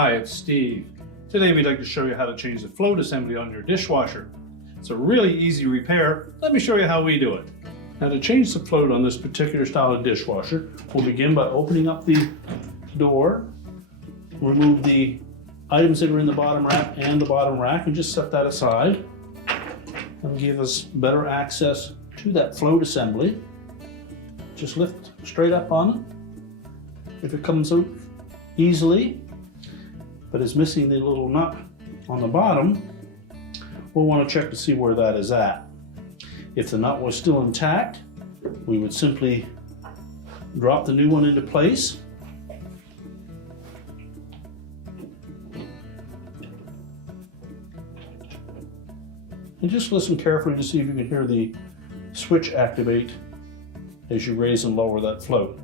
Hi, it's Steve. Today we'd like to show you how to change the float assembly on your dishwasher. It's a really easy repair. Let me show you how we do it. Now, to change the float on this particular style of dishwasher, we'll begin by opening up the door, remove the items that are in the bottom rack and the bottom rack, and just set that aside. That'll give us better access to that float assembly. Just lift straight up on it. If it comes out easily, but is missing the little nut on the bottom, we'll want to check to see where that is at. If the nut was still intact, we would simply drop the new one into place. And just listen carefully to see if you can hear the switch activate as you raise and lower that float.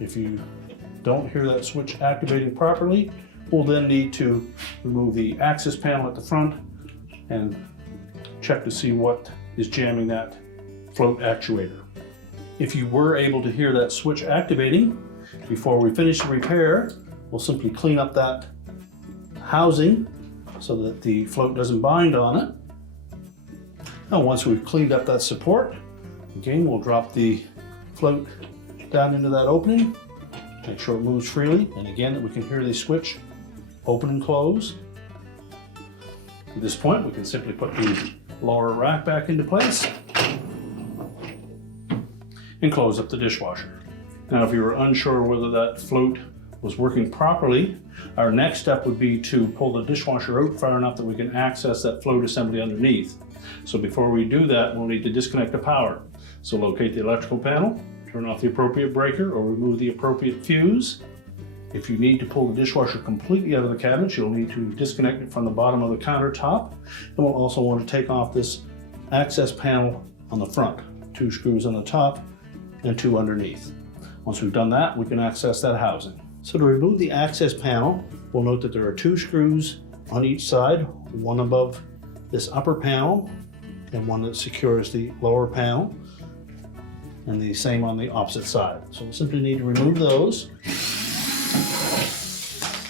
If you don't hear that switch activating properly, we'll then need to remove the access panel at the front and check to see what is jamming that float actuator. If you were able to hear that switch activating before we finish the repair, we'll simply clean up that housing so that the float doesn't bind on it. Now, once we've cleaned up that support, again, we'll drop the float down into that opening. Make sure it moves freely, and again that we can hear the switch open and close. At this point, we can simply put the lower rack back into place and close up the dishwasher. Now, if you were unsure whether that float was working properly, our next step would be to pull the dishwasher out far enough that we can access that float assembly underneath. So before we do that, we'll need to disconnect the power. So locate the electrical panel, turn off the appropriate breaker or remove the appropriate fuse. If you need to pull the dishwasher completely out of the cabinet, you'll need to disconnect it from the bottom of the countertop. And we'll also want to take off this access panel on the front, 2 screws on the top and 2 underneath. Once we've done that, we can access that housing. So to remove the access panel, we'll note that there are 2 screws on each side, one above this upper panel and one that secures the lower panel, and the same on the opposite side. So we'll simply need to remove those.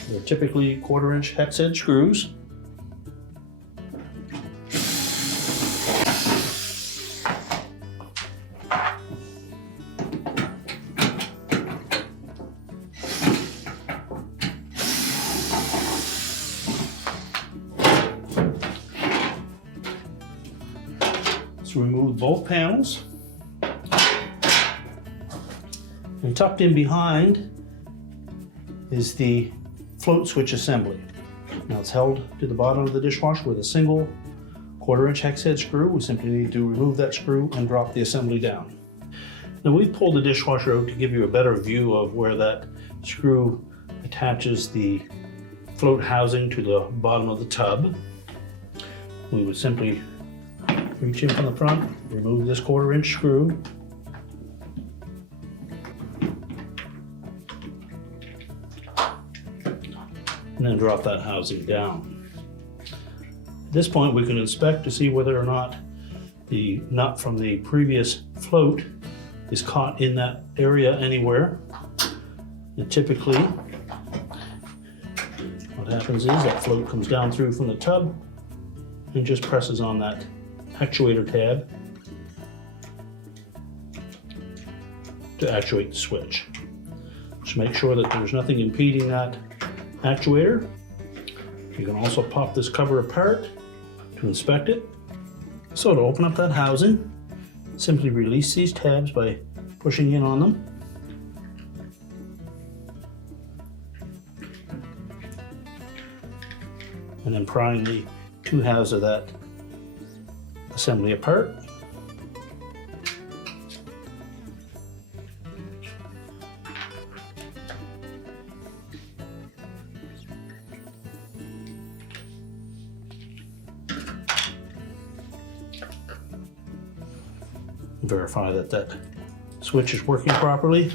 They're typically 1/4-inch hex head screws. Let's remove both panels. And tucked in behind is the float switch assembly. Now, it's held to the bottom of the dishwasher with a single 1/4-inch hex head screw. We simply need to remove that screw and drop the assembly down. Now, we've pulled the dishwasher out to give you a better view of where that screw attaches the float housing to the bottom of the tub. We would simply reach in from the front, remove this 1/4-inch screw, and then drop that housing down. At this point, we can inspect to see whether or not the nut from the previous float is caught in that area anywhere. And typically, what happens is that float comes down through from the tub and just presses on that actuator tab to actuate the switch. Just make sure that there's nothing impeding that actuator. You can also pop this cover apart to inspect it. So to open up that housing, simply release these tabs by pushing in on them. And then prying the 2 halves of that assembly apart. Verify that that switch is working properly.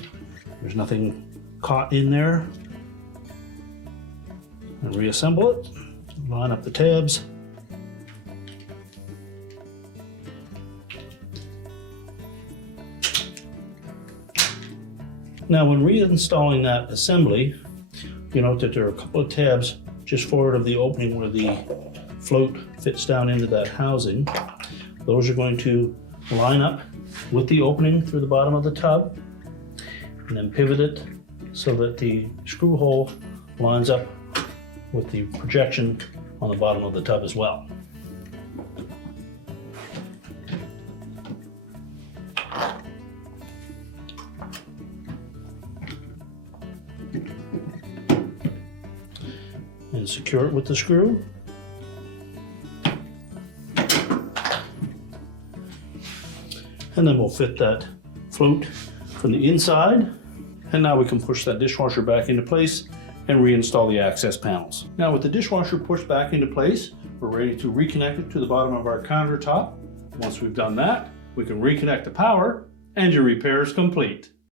There's nothing caught in there. And reassemble it. Line up the tabs. Now, when reinstalling that assembly, you note that there are a couple of tabs just forward of the opening where the float fits down into that housing. Those are going to line up with the opening through the bottom of the tub, and then pivot it so that the screw hole lines up with the projection on the bottom of the tub as well. And secure it with the screw. And then we'll fit that float from the inside. And now we can push that dishwasher back into place and reinstall the access panels. Now with the dishwasher pushed back into place, we're ready to reconnect it to the bottom of our countertop. Once we've done that, we can reconnect the power and your repair is complete.